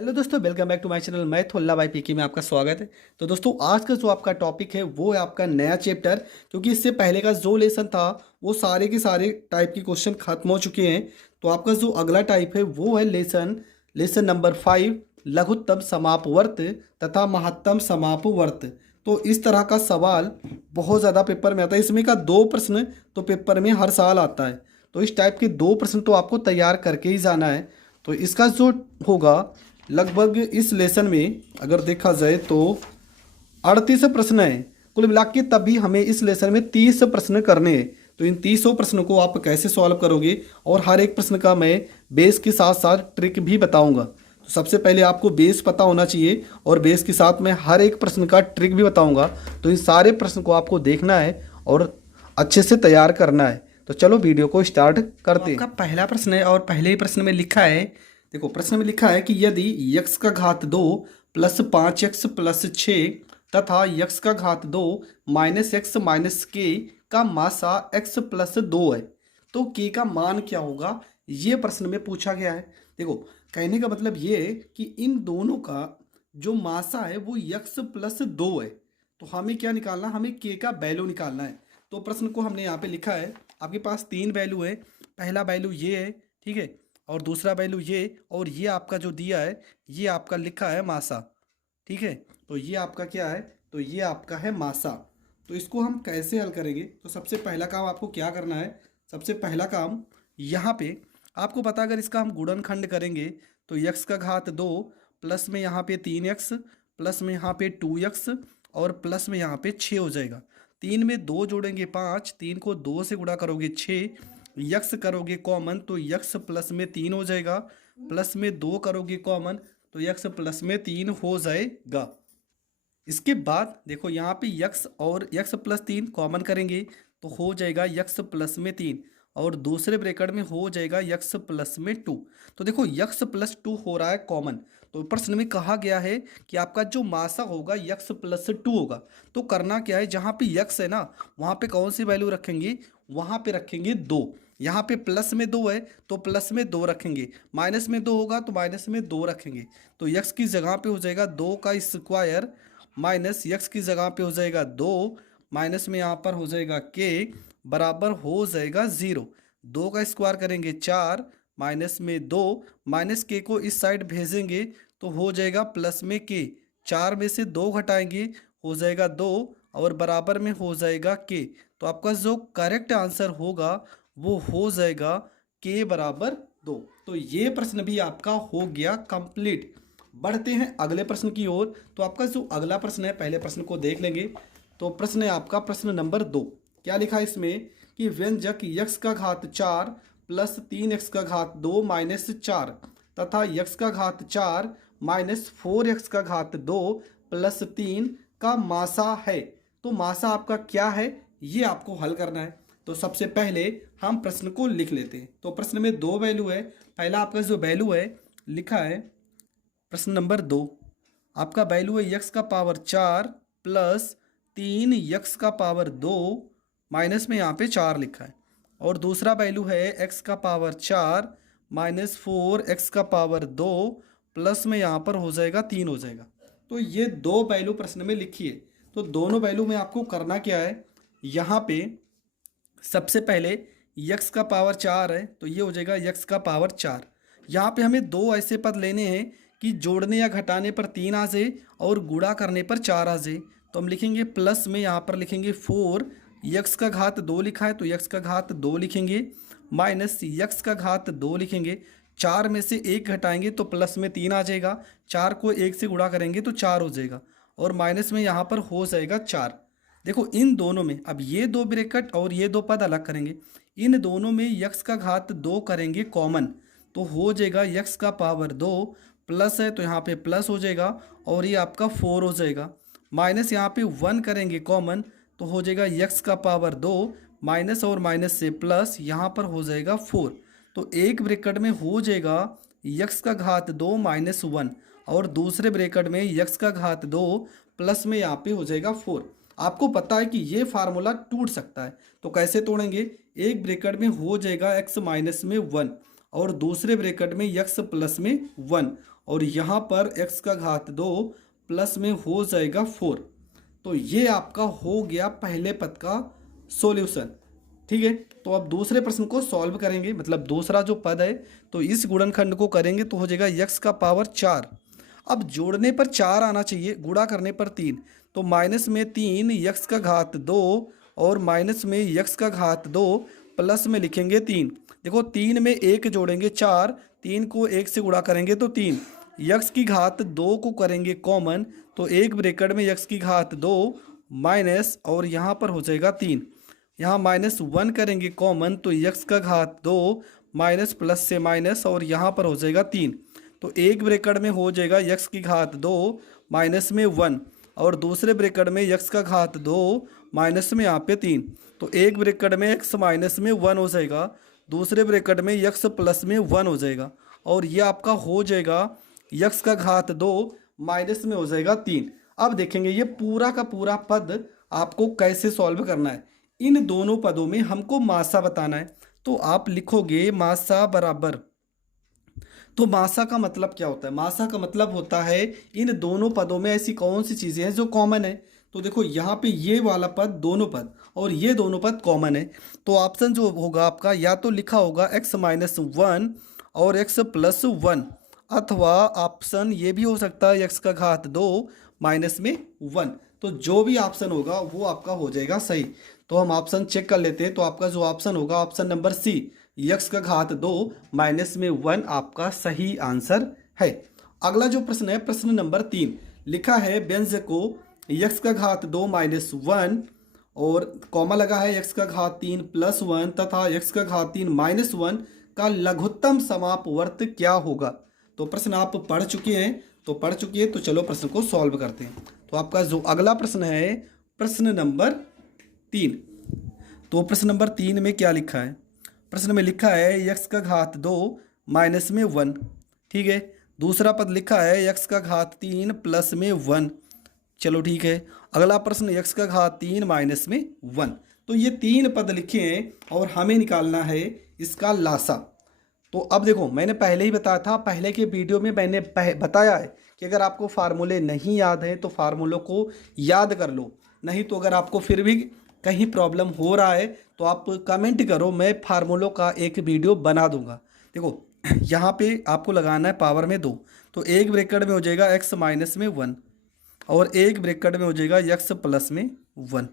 Hello दोस्तों, welcome back to my channel. मैं थोल्ला भाई पीके में आपका स्वागत है। तो दोस्तों, आज का जो आपका टॉपिक है वो है आपका नया चैप्टर, क्योंकि इससे पहले का जो लेसन था वो सारे के सारे टाइप के क्वेश्चन खत्म हो चुके हैं। तो आपका जो अगला टाइप है वो है लेसन नंबर 5, लघुत्तम समापवर्त तथा महत्तम समापवर्त। तो इस तरह का सवाल बहुत ज़्यादा पेपर में आता है। इसमें का 2 प्रश्न तो पेपर में हर साल आता है। तो इस टाइप के 2 प्रश्न तो आपको तैयार करके ही जाना है। तो इसका जो होगा लगभग इस लेसन में अगर देखा जाए तो 38 प्रश्न है कुल मिला के। तभी हमें इस लेसन में 30 प्रश्न करने हैं। तो इन 30 प्रश्नों को आप कैसे सॉल्व करोगे और हर एक प्रश्न का मैं बेस के साथ साथ ट्रिक भी बताऊंगा। तो सबसे पहले आपको बेस पता होना चाहिए और बेस के साथ मैं हर एक प्रश्न का ट्रिक भी बताऊंगा। तो इन सारे प्रश्न को आपको देखना है और अच्छे से तैयार करना है। तो चलो वीडियो को स्टार्ट करते हैं। आपका पहला प्रश्न है और पहले ही प्रश्न में लिखा है, देखो प्रश्न में लिखा है कि यदि यक्स का घात 2 प्लस 5x प्लस 6 तथा यक्स का घात 2 माइनस एक्स माइनस के का मासा x प्लस 2 है, तो k का मान क्या होगा, ये प्रश्न में पूछा गया है। देखो कहने का मतलब ये है कि इन दोनों का जो मासा है वो यक्स प्लस 2 है। तो हमें क्या निकालना, हमें k का वैल्यू निकालना है। तो प्रश्न को हमने यहाँ पे लिखा है, आपके पास 3 वैल्यू है। पहला वैल्यू ये है, ठीक है, और दूसरा वैल्यू ये, और ये आपका जो दिया है ये आपका लिखा है मासा, ठीक है। तो ये आपका क्या है, तो ये आपका है मासा। तो इसको हम कैसे हल करेंगे, तो सबसे पहला काम आपको क्या करना है, सबसे पहला काम यहाँ पे आपको पता, अगर इसका हम गुणनखंड करेंगे तो यक्स का घात 2 प्लस में यहाँ पे 3x प्लस में यहाँ पे 2x और प्लस में यहाँ पे 6 हो जाएगा। 3 में 2 जोड़ेंगे 5, 3 को 2 से गुणा करोगे 6, यक्स करोगे कॉमन तो यक्स प्लस में 3 हो जाएगा, प्लस में 2 करोगे कॉमन तो यक्स प्लस में 3 हो जाएगा। इसके बाद देखो यहाँ पे यक्स और यक्स प्लस 3 कॉमन करेंगे तो हो जाएगा यक्स प्लस में 3, और दूसरे ब्रैकेट में हो जाएगा यक्स प्लस में 2। तो देखो यक्स प्लस 2 हो रहा है कॉमन। तो प्रश्न में कहा गया है कि आपका जो मासा होगा यक्स प्लस 2 होगा। तो करना क्या है, जहाँ पे यक्स है ना वहाँ पे कौन सी वैल्यू रखेंगे, वहाँ पे रखेंगे 2। यहाँ पे प्लस में 2 है तो प्लस में 2 रखेंगे, माइनस में 2 होगा तो माइनस में 2 रखेंगे। तो यक्स की जगह पे हो जाएगा 2 का स्क्वायर माइनस यक्स की जगह पे हो जाएगा 2, माइनस में यहाँ पर हो जाएगा के बराबर हो जाएगा 0। 2 का स्क्वायर करेंगे 4, माइनस में 2, माइनस के को इस साइड भेजेंगे तो हो जाएगा प्लस में के। 4 में से 2 घटाएंगे हो जाएगा 2 और बराबर में हो जाएगा के। तो आपका जो करेक्ट आंसर होगा वो हो जाएगा के बराबर 2। तो ये प्रश्न भी आपका हो गया कंप्लीट। बढ़ते हैं अगले प्रश्न की ओर। तो आपका जो अगला प्रश्न है, पहले प्रश्न को देख लेंगे। तो प्रश्न है आपका प्रश्न नंबर 2। क्या लिखा है इसमें कि व्यंजक यक्स का घात 4 प्लस 3x का घात 2 माइनस 4 तथा यक्स का घात 4 माइनस 4x का घात 2 प्लस 3 का मासा है। तो मासा आपका क्या है, ये आपको हल करना है। तो सबसे पहले हम प्रश्न को लिख लेते हैं। तो प्रश्न में 2 वैल्यू है। पहला आपका जो वैल्यू है लिखा है प्रश्न नंबर 2, आपका वैल्यू है यक्स का पावर 4 प्लस 3 यक्स का पावर 2 माइनस में यहाँ पे 4 लिखा है, और दूसरा वैल्यू है एक्स का पावर 4 माइनस 4 एक्स का पावर 2 प्लस में यहाँ पर हो जाएगा 3 हो जाएगा। तो ये 2 वैल्यू प्रश्न में लिखी है। तो दोनों वैल्यू में आपको करना क्या है, यहाँ पे सबसे पहले यक्स का पावर 4 है तो ये हो जाएगा यक्स का पावर 4। यहाँ पे हमें 2 ऐसे पद लेने हैं कि जोड़ने या घटाने पर 3 आ जाए और गुणा करने पर 4 आ जाए। तो हम लिखेंगे प्लस में यहाँ पर लिखेंगे 4, यक्स का घात 2 लिखा है तो यक्स का घात 2 लिखेंगे, माइनस यक्स का घात 2 लिखेंगे। 4 में से 1 घटाएंगे तो प्लस में 3 आ जाएगा, 4 को 1 से गुणा करेंगे तो 4 हो जाएगा, और माइनस में यहाँ पर हो जाएगा 4। देखो इन दोनों में अब ये 2 ब्रैकेट और ये 2 पद अलग करेंगे, इन दोनों में यक्स का घात 2 करेंगे कॉमन तो हो जाएगा यक्स का पावर 2, प्लस है तो यहाँ पे प्लस हो जाएगा और ये आपका 4 हो जाएगा, माइनस यहाँ पे 1 करेंगे कॉमन तो हो जाएगा यक्स का पावर 2, माइनस और माइनस से प्लस यहाँ पर हो जाएगा 4। तो एक ब्रैकेट में हो जाएगा यक्स का घात 2 माइनस 1, और दूसरे ब्रैकेट में यक्स का घात 2 प्लस में यहाँ पे हो जाएगा 4। आपको पता है कि ये फार्मूला टूट सकता है, तो कैसे तोड़ेंगे, एक ब्रैकेट में हो जाएगा x माइनस में 1 और दूसरे ब्रैकेट में x प्लस में 1, और यहाँ पर x का घात 2 प्लस में हो जाएगा 4। तो ये आपका हो गया पहले पद का सॉल्यूशन। ठीक है, तो अब दूसरे प्रश्न को सॉल्व करेंगे, मतलब दूसरा जो पद है तो इस गुणनखंड को करेंगे तो हो जाएगा x का पावर 4। अब जोड़ने पर 4 आना चाहिए, गुणा करने पर 3, तो माइनस में 3 x का घात 2 और माइनस में x का घात 2 प्लस में लिखेंगे 3। देखो 3 में 1 जोड़ेंगे 4, 3 को 1 से गुणा करेंगे तो 3, x की घात 2 को करेंगे कॉमन तो एक ब्रैकेट में x की घात 2 माइनस और यहाँ पर हो जाएगा 3, यहाँ -1 करेंगे कॉमन तो x का घात 2 माइनस प्लस से माइनस और यहाँ पर हो जाएगा 3, तो एक ब्रैकेट में हो जाएगा x की घात 2 माइनस में 1 और दूसरे ब्रैकेट में x का घात 2 माइनस में यहाँ पे 3, तो एक ब्रैकेट में x माइनस में 1 हो जाएगा, दूसरे ब्रैकेट में x प्लस में 1 हो जाएगा और ये आपका हो जाएगा x का घात 2 माइनस में हो जाएगा 3। अब देखेंगे ये पूरा का पूरा पद आपको कैसे सॉल्व करना है। इन दोनों पदों में हमको मासा बताना है, तो आप लिखोगे मासा बराबर, तो मासा का मतलब क्या होता है? मासा का मतलब होता है इन दोनों पदों में ऐसी कौन सी चीज़ें हैं जो कॉमन है। तो देखो यहाँ पे ये वाला पद, दोनों पद और ये दोनों पद कॉमन है, तो ऑप्शन जो होगा आपका या तो लिखा होगा x-1 और x+1, अथवा ऑप्शन ये भी हो सकता है x का घात 2 माइनस में 1। तो जो भी ऑप्शन होगा वो आपका हो जाएगा सही। तो हम ऑप्शन चेक कर लेते हैं, तो आपका जो ऑप्शन होगा ऑप्शन नंबर सी, x का घात 2 माइनस में 1 आपका सही आंसर है। अगला जो प्रश्न है प्रश्न नंबर 3, लिखा है व्यंजक को x का घात 2 माइनस 1 और कॉमा लगा है x का घात 3 प्लस 1 तथा x का घात 3 माइनस 1 का लघुत्तम समापवर्त क्या होगा। तो प्रश्न आप पढ़ चुके हैं, तो चलो प्रश्न को सॉल्व करते हैं। तो आपका जो अगला प्रश्न है प्रश्न नंबर 3, तो प्रश्न नंबर 3 में क्या लिखा है? प्रश्न में लिखा है x का घात 2 माइनस में 1। ठीक है, दूसरा पद लिखा है x का घात 3 प्लस में 1। चलो ठीक है, अगला प्रश्न x का घात 3 माइनस में 1। तो ये 3 पद लिखे हैं और हमें निकालना है इसका लासा। तो अब देखो मैंने पहले ही बताया था, पहले के वीडियो में मैंने बताया है कि अगर आपको फार्मूले नहीं याद है तो फार्मूलों को याद कर लो, नहीं तो अगर आपको फिर भी कहीं प्रॉब्लम हो रहा है तो आप कमेंट करो, मैं फार्मूलों का एक वीडियो बना दूंगा। देखो यहाँ पे आपको लगाना है पावर में 2, तो एक ब्रैकेट में हो जाएगा x माइनस में 1 और एक ब्रैकेट में हो जाएगा x प्लस में 1।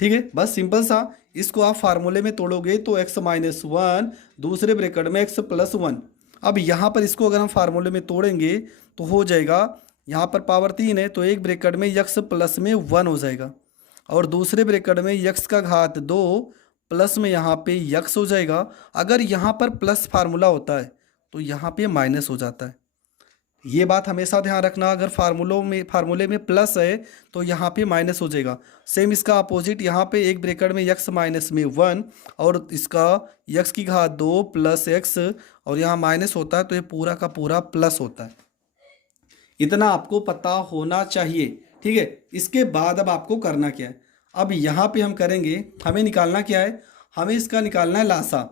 ठीक है, बस सिंपल सा, इसको आप फार्मूले में तोड़ोगे तो x माइनस 1 दूसरे ब्रैकेट में x प्लस 1। अब यहाँ पर इसको अगर हम फार्मूले में तोड़ेंगे तो हो जाएगा, यहाँ पर पावर 3 है तो एक ब्रैकेट में x प्लस में 1 हो जाएगा और दूसरे ब्रैकेट में x का घात 2 प्लस में यहाँ पे x हो जाएगा। अगर यहाँ पर प्लस फार्मूला होता है तो यहाँ पे माइनस हो जाता है, ये बात हमेशा ध्यान रखना। अगर फार्मूले में प्लस है तो यहाँ पे माइनस हो जाएगा। सेम इसका अपोजिट, यहाँ पे एक ब्रैकेट में x माइनस में 1 और इसका x की घात 2 प्लस x और यहाँ माइनस होता है तो ये पूरा का पूरा प्लस होता है। इतना आपको पता होना चाहिए। ठीक है, इसके बाद अब आपको करना क्या है? अब यहाँ पे हम करेंगे, हमें निकालना क्या है? हमें इसका निकालना है लासा।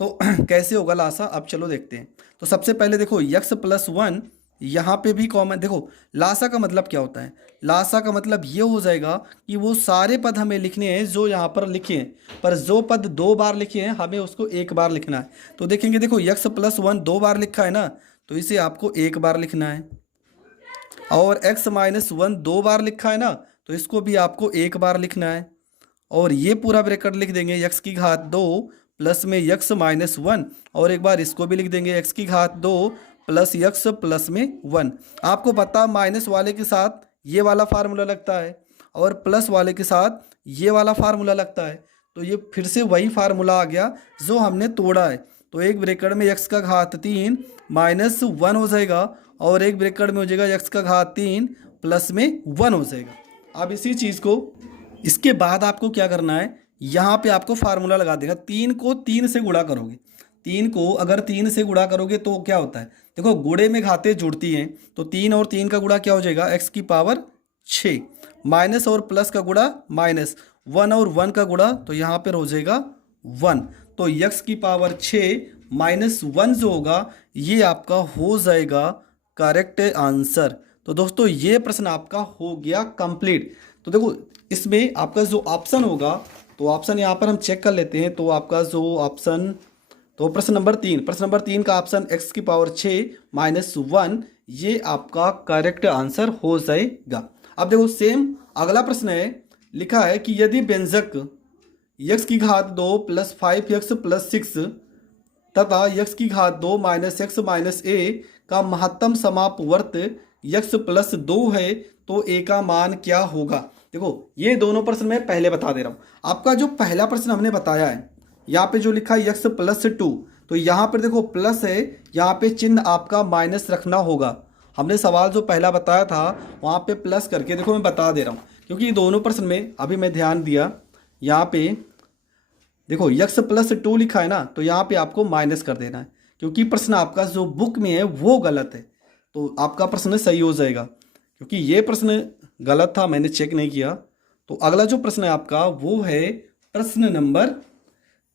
तो कैसे होगा लासा, अब चलो देखते हैं। तो सबसे पहले देखो x+1 यहाँ पे भी कॉमन। देखो लासा का मतलब क्या होता है? लासा का मतलब ये हो जाएगा कि वो सारे पद हमें लिखने हैं जो यहाँ पर लिखे हैं, पर जो पद 2 बार लिखे हैं हमें उसको 1 बार लिखना है। तो देखेंगे, देखो x+1 2 बार लिखा है ना, तो इसे आपको 1 बार लिखना है, और x-1 2 बार लिखा है ना, तो इसको भी आपको 1 बार लिखना है, और ये पूरा ब्रैकेट लिख देंगे x की घात 2 प्लस में x-1 और एक बार इसको भी लिख देंगे x की घात 2 प्लस x प्लस में 1। आपको पता माइनस वाले के साथ ये वाला फार्मूला लगता है और प्लस वाले के साथ ये वाला फार्मूला लगता है, तो ये फिर से वही फार्मूला आ गया जो हमने तोड़ा है। तो एक ब्रैकेट में x का घात 3 माइनस 1 हो जाएगा और एक ब्रैकेट में हो जाएगा x का घात 3 प्लस में 1 हो जाएगा। अब इसी चीज़ को, इसके बाद आपको क्या करना है, यहाँ पे आपको फार्मूला लगा देगा। 3 को 3 से गुणा करोगे, 3 को अगर 3 से गुणा करोगे तो क्या होता है? देखो गुणे में घातें जुड़ती हैं, तो 3 और 3 का गुणा क्या हो जाएगा? x की पावर 6, माइनस और प्लस का गुणा माइनस, 1 और 1 का गुणा तो यहाँ पर हो जाएगा 1, तो x की पावर 6 माइनस 1 जो होगा ये आपका हो जाएगा करेक्ट आंसर। तो दोस्तों ये प्रश्न आपका हो गया कंप्लीट। तो देखो इसमें आपका जो ऑप्शन होगा, तो ऑप्शन यहाँ पर हम चेक कर लेते हैं। तो आपका जो ऑप्शन, तो प्रश्न नंबर 3 का ऑप्शन x⁻6 - 1 ये आपका करेक्ट आंसर हो जाएगा। अब देखो सेम अगला प्रश्न है, लिखा है कि यदि व्यंजक x⁻2 + 5x + 6 तथा x⁻2 - x - a का महत्तम समापवर्त x + 2 है तो a का मान क्या होगा। देखो ये दोनों प्रश्न मैं पहले बता दे रहा हूँ। आपका जो पहला प्रश्न हमने बताया है, यहाँ पे जो लिखा है x + 2, तो यहाँ पर देखो प्लस है, यहाँ पे चिन्ह आपका माइनस रखना होगा। हमने सवाल जो पहला बताया था वहाँ पे प्लस करके देखो मैं बता दे रहा हूँ, क्योंकि ये दोनों प्रश्न में अभी मैं ध्यान दिया, यहाँ पे देखो x + 2 लिखा है ना, तो यहाँ पे आपको माइनस कर देना है, क्योंकि प्रश्न आपका जो बुक में है वो गलत है। तो आपका प्रश्न सही हो जाएगा, क्योंकि ये प्रश्न गलत था, मैंने चेक नहीं किया। तो अगला जो प्रश्न है आपका वो है प्रश्न नंबर,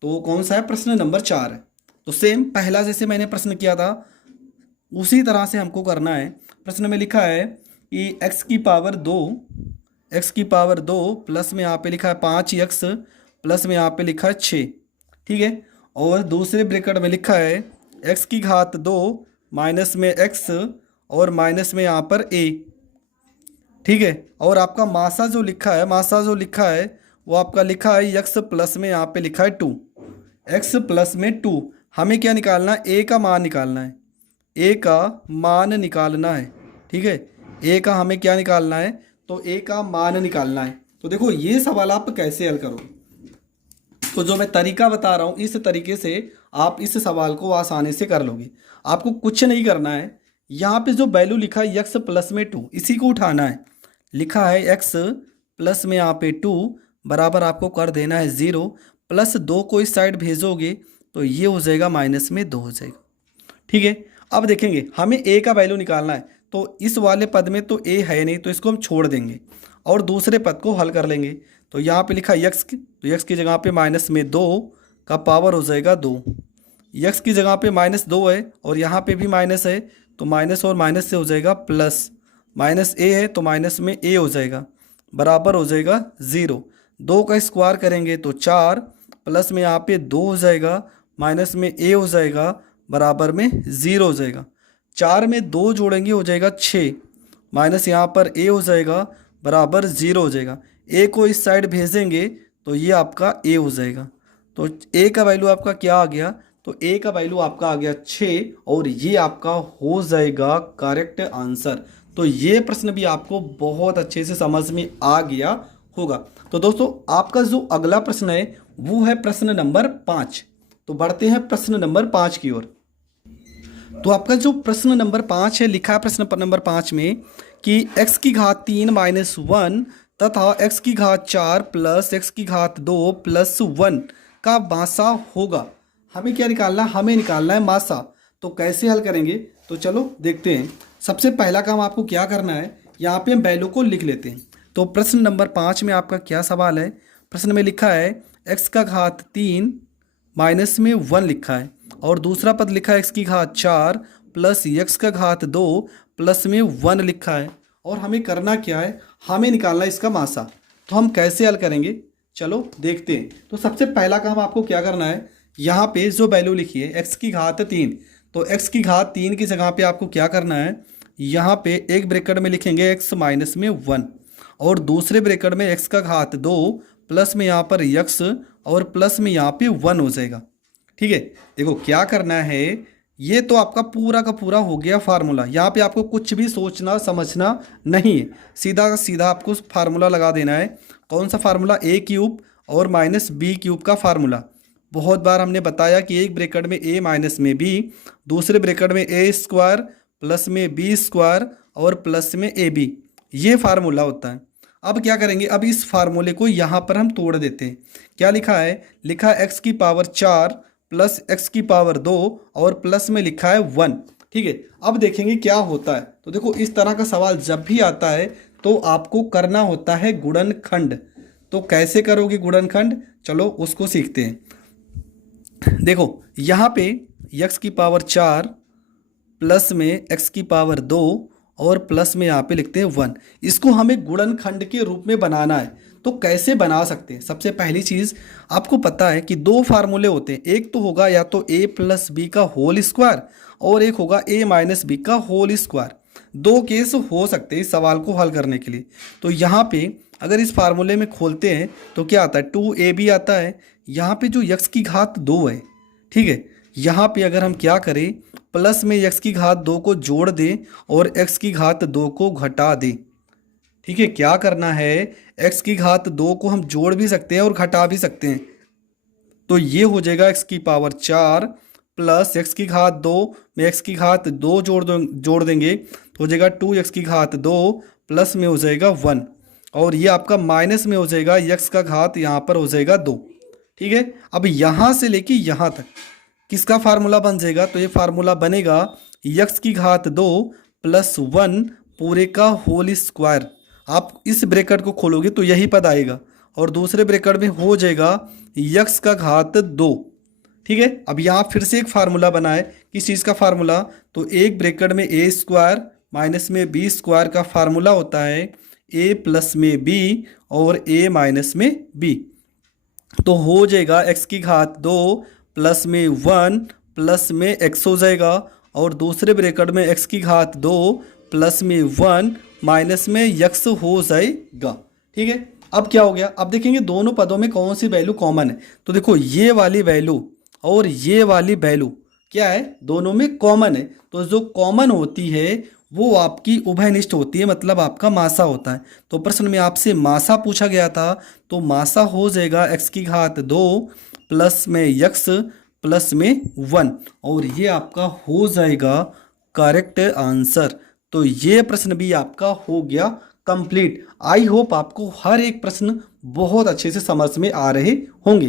तो कौन सा है, प्रश्न नंबर 4 है। तो सेम पहला जैसे मैंने प्रश्न किया था उसी तरह से हमको करना है। प्रश्न में लिखा है कि x⁻2 प्लस में यहाँ पे लिखा है 5x प्लस में यहाँ पे लिखा है 6, ठीक है। और दूसरे ब्रैकेट में लिखा है x⁻2 माइनस में x और माइनस में यहाँ पर a, ठीक है। और आपका मासा जो लिखा है वो आपका लिखा है x प्लस में यहाँ पे लिखा है 2, x प्लस में 2। हमें क्या निकालना है, a का मान निकालना है, a का मान निकालना है, ठीक है। a का हमें क्या निकालना है, तो a का मान निकालना है। तो देखो ये सवाल आप कैसे हल करो, तो जो मैं तरीका बता रहा हूँ इस तरीके से आप इस सवाल को आसानी से कर लोगे। आपको कुछ नहीं करना है, यहाँ पे जो वैल्यू लिखा है x प्लस में 2 इसी को उठाना है। लिखा है x प्लस में यहाँ पे 2 बराबर आपको कर देना है 0, प्लस 2 को इस साइड भेजोगे तो ये हो जाएगा माइनस में 2 हो जाएगा, ठीक है। अब देखेंगे हमें a का वैल्यू निकालना है, तो इस वाले पद में तो a है नहीं, तो इसको हम छोड़ देंगे और दूसरे पद को हल कर लेंगे। तो यहाँ पे लिखा x, तो x की जगह पे माइनस में 2 का पावर हो जाएगा 2, x की जगह पे -2 है और यहाँ पे भी माइनस है, तो माइनस और माइनस से हो जाएगा प्लस, माइनस a है तो माइनस में a हो जाएगा, बराबर हो जाएगा 0। 2 का स्क्वायर करेंगे तो 4, प्लस में यहाँ पे 2 हो जाएगा, माइनस में a हो जाएगा, बराबर में 0 हो जाएगा। 4 में 2 जोड़ेंगे हो जाएगा 6, माइनस यहाँ पर a हो जाएगा, बराबर 0 हो जाएगा। a को इस साइड भेजेंगे तो ये आपका a हो जाएगा। तो a का वैल्यू आपका क्या आ गया, तो a का वैल्यू आपका आ गया 6 और ये आपका हो जाएगा करेक्ट आंसर। तो ये प्रश्न भी आपको बहुत अच्छे से समझ में आ गया होगा। तो दोस्तों आपका जो अगला प्रश्न है वो है प्रश्न नंबर 5। तो बढ़ते हैं प्रश्न नंबर 5 की ओर। तो आपका जो प्रश्न नंबर 5 है, लिखा है प्रश्न नंबर 5 में कि x⁻3 - 1 तथा x⁻4 + x⁻2 + 1 का मासा होगा। हमें क्या निकालना है, हमें निकालना है मासा। तो कैसे हल करेंगे, तो चलो देखते हैं। सबसे पहला काम आपको क्या करना है, यहाँ पे हम वैल्यू को लिख लेते हैं। तो प्रश्न नंबर 5 में आपका क्या सवाल है, प्रश्न में लिखा है x⁻3 माइनस में 1 लिखा है और दूसरा पद लिखा है x⁻4 प्लस x⁻2 प्लस में 1 लिखा है। और हमें करना क्या है, हमें निकालना है इसका मासा। तो हम कैसे हल करेंगे, चलो देखते हैं। तो सबसे पहला काम आपको क्या करना है, यहाँ पे जो वैल्यू लिखी है x⁻3, तो x⁻3 की जगह पे आपको क्या करना है, यहाँ पे एक ब्रैकेट में लिखेंगे x माइनस में 1 और दूसरे ब्रैकेट में x⁻2 प्लस में यहाँ पर x और प्लस में यहाँ पे 1 हो जाएगा, ठीक है। देखो क्या करना है, ये तो आपका पूरा का पूरा हो गया फार्मूला। यहाँ पे आपको कुछ भी सोचना समझना नहीं है, सीधा का सीधा आपको फार्मूला लगा देना है। कौन सा फार्मूला, a³ और -b³ का फार्मूला। बहुत बार हमने बताया कि एक ब्रैकेट में a माइनस में b, दूसरे ब्रैकेट में a² प्लस में b² और प्लस में ab, ये फार्मूला होता है। अब क्या करेंगे, अब इस फार्मूले को यहाँ पर हम तोड़ देते हैं। क्या लिखा है, लिखा है x⁻4 प्लस x⁻2 और प्लस में लिखा है 1, ठीक है। अब देखेंगे क्या होता है। तो देखो इस तरह का सवाल जब भी आता है तो आपको करना होता है गुणनखंड। तो कैसे करोगे गुणनखंड, चलो उसको सीखते हैं। देखो यहाँ पे x⁻4 प्लस में एक्स की पावर 2 और प्लस में यहाँ पे लिखते हैं 1। इसको हमें गुणनखंड के रूप में बनाना है। तो कैसे बना सकते हैं? सबसे पहली चीज़ आपको पता है कि दो फार्मूले होते हैं, एक तो होगा या तो a प्लस बी का होल स्क्वायर और एक होगा a माइनस बी का होल स्क्वायर। दो केस हो सकते हैं इस सवाल को हल करने के लिए। तो यहाँ पे अगर इस फार्मूले में खोलते हैं तो क्या आता है, 2ab आता है। यहाँ पे जो x की घात 2 है, ठीक है, यहाँ पे अगर हम क्या करें, प्लस में x की घात 2 को जोड़ दें और x की घात 2 को घटा दें। ठीक है, क्या करना है, x की घात 2 को हम जोड़ भी सकते हैं और घटा भी सकते हैं। तो ये हो जाएगा x की पावर 4 प्लस x की घात 2 में x की घात 2 जोड़ देंगे तो हो जाएगा 2x की घात 2 प्लस में हो जाएगा 1 और ये आपका माइनस में हो जाएगा x का घात यहाँ पर हो जाएगा 2। ठीक है, अब यहाँ से लेके यहाँ तक किसका फार्मूला बन जाएगा, तो ये फार्मूला बनेगा x की घात 2 प्लस 1 पूरे का होल स्क्वायर। आप इस ब्रैकेट को खोलोगे तो यही पद आएगा और दूसरे ब्रैकेट में हो जाएगा x का घात 2। ठीक है, अब यहाँ फिर से एक फार्मूला बनाए, किस चीज़ का फार्मूला, तो एक ब्रैकेट में a स्क्वायर माइनस में b स्क्वायर का फार्मूला होता है a प्लस में b और a माइनस में b। तो हो जाएगा x की घात 2 प्लस में 1 प्लस में x हो जाएगा और दूसरे ब्रैकेट में x की घात 2 प्लस में 1 माइनस में x हो जाएगा। ठीक है, अब क्या हो गया, अब देखेंगे दोनों पदों में कौन सी वैल्यू कॉमन है। तो देखो ये वाली वैल्यू और ये वाली वैल्यू क्या है, दोनों में कॉमन है। तो जो कॉमन होती है वो आपकी उभयनिष्ठ होती है, मतलब आपका मासा होता है। तो प्रश्न में आपसे मासा पूछा गया था, तो मासा हो जाएगा x की घात 2 प्लस में x प्लस में 1 और ये आपका हो जाएगा करेक्ट आंसर। तो ये प्रश्न भी आपका हो गया कंप्लीट। आई होप आपको हर एक प्रश्न बहुत अच्छे से समझ में आ रहे होंगे।